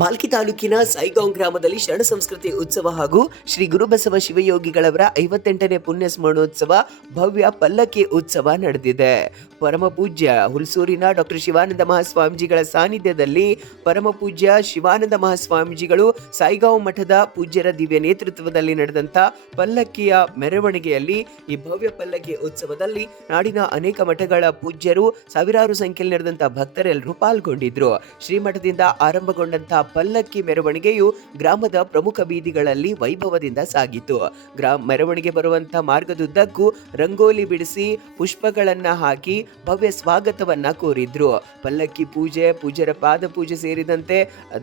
ಬಾಲ್ಕಿ ತಾಲೂಕಿನ ಸೈಗಾಂವ್ ಗ್ರಾಮದಲ್ಲಿ ಶರಣ ಸಂಸ್ಕೃತಿ ಉತ್ಸವ ಹಾಗೂ ಶ್ರೀ ಗುರುಬಸವ ಶಿವಯೋಗಿಗಳವರ 58ನೇ ಪುಣ್ಯ ಸ್ಮರಣೋತ್ಸವ ಭವ್ಯ ಪಲ್ಲಕ್ಕಿ ಉತ್ಸವ ನಡೆದಿದೆ. ಪರಮ ಪೂಜ್ಯ ಹುಲ್ಸೂರಿನ ಡಾಕ್ಟರ್ ಶಿವಾನಂದ ಮಹಾಸ್ವಾಮೀಜಿಗಳ ಸಾನ್ನಿಧ್ಯದಲ್ಲಿ ಪರಮ ಪೂಜ್ಯ ಶಿವಾನಂದ ಮಹಾಸ್ವಾಮೀಜಿಗಳು ಸೈಗಾಂವ್ ಮಠದ ಪೂಜ್ಯರ ದಿವ್ಯ ನೇತೃತ್ವದಲ್ಲಿ ನಡೆದಂತ ಪಲ್ಲಕ್ಕಿಯ ಮೆರವಣಿಗೆಯಲ್ಲಿ ಈ ಭವ್ಯ ಪಲ್ಲಕ್ಕಿ ಉತ್ಸವದಲ್ಲಿ ನಾಡಿನ ಅನೇಕ ಮಠಗಳ ಪೂಜ್ಯರು ಸಾವಿರಾರು ಸಂಖ್ಯೆಯಲ್ಲಿ ನಡೆದಂತ ಭಕ್ತರೆಲ್ಲರೂ ಪಾಲ್ಗೊಂಡಿದ್ರು. ಶ್ರೀಮಠದಿಂದ ಆರಂಭಗೊಂಡಂತ ಪಲ್ಲಕ್ಕಿ ಮೆರವಣಿಗೆಯು ಗ್ರಾಮದ ಪ್ರಮುಖ ಬೀದಿಗಳಲ್ಲಿ ವೈಭವದಿಂದ ಸಾಗಿತು. ಮೆರವಣಿಗೆ ಬರುವಂತ ಮಾರ್ಗದುದ್ದಕ್ಕೂ ರಂಗೋಲಿ ಬಿಡಿಸಿ ಪುಷ್ಪಗಳನ್ನ ಹಾಕಿ ಭವ್ಯ ಸ್ವಾಗತವನ್ನ ಕೋರಿದ್ರು. ಪಲ್ಲಕ್ಕಿ ಪೂಜೆ, ಪೂಜ್ಯರ ಪಾದ ಪೂಜೆ ಸೇರಿದಂತೆ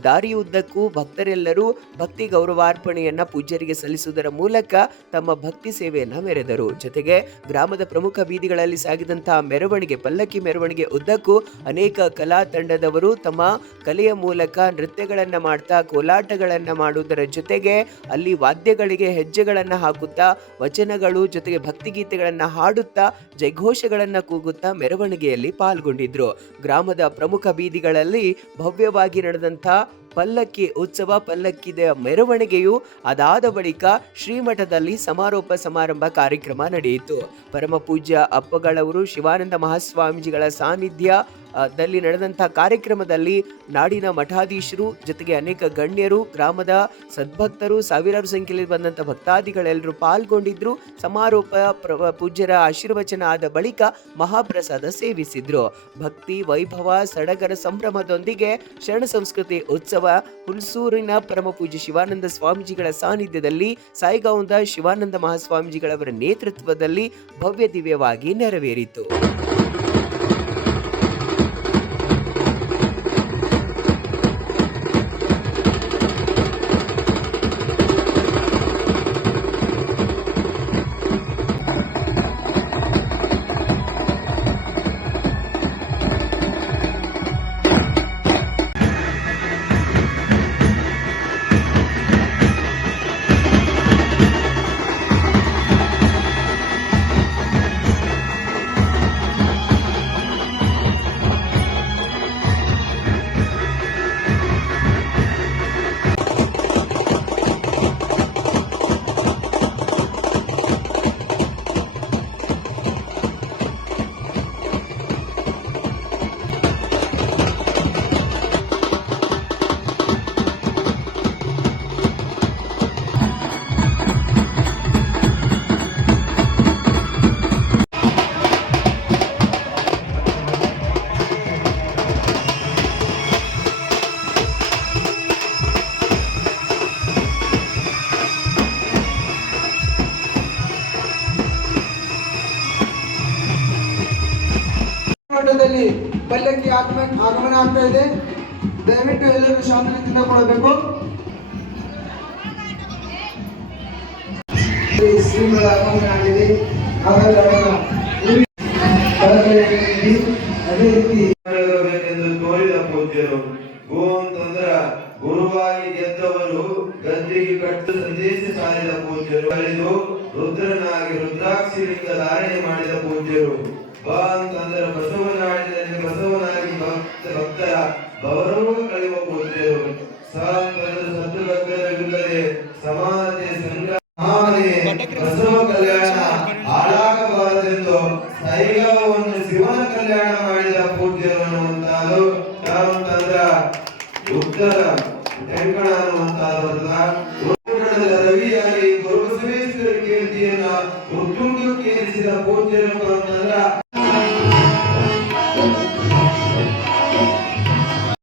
ದಾರಿಯುದ್ದಕ್ಕೂ ಭಕ್ತರೆಲ್ಲರೂ ಭಕ್ತಿ ಗೌರವಾರ್ಪಣೆಯನ್ನ ಪೂಜ್ಯರಿಗೆ ಸಲ್ಲಿಸುವುದರ ಮೂಲಕ ತಮ್ಮ ಭಕ್ತಿ ಸೇವೆಯನ್ನ ಮೆರೆದರು. ಜೊತೆಗೆ ಗ್ರಾಮದ ಪ್ರಮುಖ ಬೀದಿಗಳಲ್ಲಿ ಸಾಗಿದಂತಹ ಮೆರವಣಿಗೆ, ಪಲ್ಲಕ್ಕಿ ಮೆರವಣಿಗೆ ಉದ್ದಕ್ಕೂ ಅನೇಕ ಕಲಾ ತಂಡದವರು ತಮ್ಮ ಕಲೆಯ ಮೂಲಕ ನೃತ್ಯಗಳನ್ನ ಮಾಡ್ತಾ, ಕೋಲಾಟಗಳನ್ನ ಮಾಡುವುದರ ಜೊತೆಗೆ ಅಲ್ಲಿ ವಾದ್ಯಗಳಿಗೆ ಹೆಜ್ಜೆಗಳನ್ನ ಹಾಕುತ್ತಾ, ವಚನಗಳು ಜೊತೆಗೆ ಭಕ್ತಿಗೀತೆಗಳನ್ನ ಹಾಡುತ್ತಾ, ಜಯಘೋಷಗಳನ್ನ ಕೂಗುತ್ತಾ ಮೆರವಣಿಗೆಯಲ್ಲಿ ಪಾಲ್ಗೊಂಡಿದ್ರು. ಗ್ರಾಮದ ಪ್ರಮುಖ ಬೀದಿಗಳಲ್ಲಿ ಭವ್ಯವಾಗಿ ನಡೆದಂತ ಪಲ್ಲಕ್ಕಿ ಉತ್ಸವ, ಪಲ್ಲಕ್ಕಿದ ಮೆರವಣಿಗೆಯು ಅದಾದ ಬಳಿಕ ಶ್ರೀಮಠದಲ್ಲಿ ಸಮಾರೋಪ ಸಮಾರಂಭ ಕಾರ್ಯಕ್ರಮ ನಡೆಯಿತು. ಪರಮ ಪೂಜ್ಯ ಅಪ್ಪಗಳವರು ಶಿವಾನಂದ ಮಹಾಸ್ವಾಮೀಜಿಗಳ ಸಾನ್ನಿಧ್ಯದಲ್ಲಿ ನಡೆದಂತಹ ಕಾರ್ಯಕ್ರಮದಲ್ಲಿ ನಾಡಿನ ಮಠಾಧೀಶರು ಜೊತೆಗೆ ಅನೇಕ ಗಣ್ಯರು, ಗ್ರಾಮದ ಸದ್ಭಕ್ತರು, ಸಾವಿರಾರು ಸಂಖ್ಯೆಯಲ್ಲಿ ಬಂದಂತ ಭಕ್ತಾದಿಗಳೆಲ್ಲರೂ ಪಾಲ್ಗೊಂಡಿದ್ರು. ಸಮಾರೋಪ ಪೂಜ್ಯರ ಆಶೀರ್ವಚನ ಆದ ಬಳಿಕ ಮಹಾಪ್ರಸಾದ ಸೇವಿಸಿದ್ರು. ಭಕ್ತಿ ವೈಭವ ಸಡಗರ ಸಂಭ್ರಮದೊಂದಿಗೆ ಶರಣ ಸಂಸ್ಕೃತಿ ಉತ್ಸವ ಹುಲ್ಸೂರಿನ ಪರಮ ಪೂಜ್ಯ ಶಿವಾನಂದ ಸ್ವಾಮೀಜಿಗಳ ಸಾನ್ನಿಧ್ಯದಲ್ಲಿ ಸೈಗಾಂವ್ದ ಶಿವಾನಂದ ಮಹಾಸ್ವಾಮೀಜಿಗಳವರ ನೇತೃತ್ವದಲ್ಲಿ ಭವ್ಯ ದಿವ್ಯವಾಗಿ ನೆರವೇರಿತು. ಮಠದಲ್ಲಿ ಪಲ್ಲಕ್ಕಿ ಆಗಮನ ಆಗ್ತಾ ಇದೆ. ದಯವಿಟ್ಟು ಎಲ್ಲರೂ ಶಾಂತಿಯಿಂದ ಕೊಡಬೇಕು. ಶ್ರೀಗಳ ಆಗಮನ ಆಗಿದೆ. ಹಾಗಾಗಿ ಅದೇ ರೀತಿ ಎಂದು ತೋರಿದ ಪೂಜ್ಯರು. ಗೋ ಅಂತಂದ್ರ ಗುರುವಾಗಿ ಗೆದ್ದವರು, ಗದ್ದಿಗೆ ಕಟ್ಟು ಸಂದೇಶ ಸಾರಿದ ಪೂಜ್ಯರು. ಕಳೆದು ರುದ್ರನಾಗಿ ರುದ್ರಾಕ್ಷಿ ಲಿಂಗ ಧಾರಣೆ ಮಾಡಿದ ಪೂಜ್ಯರು. ಬಾ ಅಂತಂದ್ರೆ ಬಸವನಾಡಿನಲ್ಲಿ ಬಸವನಾಗಿ ಭಕ್ತರ ಗೌರವ ಕಳೆಯುವ ಪೂಜ್ಯರು. ಸ ಅಂತಂದ್ರೆ ಸದ್ಭಕ್ತರಿಲ್ಲದೆ ಸಮಾನತೆ ಸಂಗ್ರಹಣೆ ಬಸವ ಕಲ್ಯಾಣ ಹಾಳಾಗಬಾರದೆಂದು ಸೈಗಾಂವನ್ನು ಶಿವನ ಕಲ್ಯಾಣ ಮಾಡಿದ ಪೂಜ್ಯರು ಅನ್ನುವಂತಹದ್ದು. ಯಾವಂತಂದ್ರ ಉತ್ತರ ಟೆಂಕಣ ಅನ್ನುವಂತಹದ್ದು ರವಿಯಾಗಿ ಗುರುಬಸವೇಶ್ವರ ಕೀರ್ತಿಯನ್ನ ಉತ್ತುಂಗಕ್ಕೇರಿಸಿದ ಪೂಜ್ಯರು ಅಂತಂದ್ರ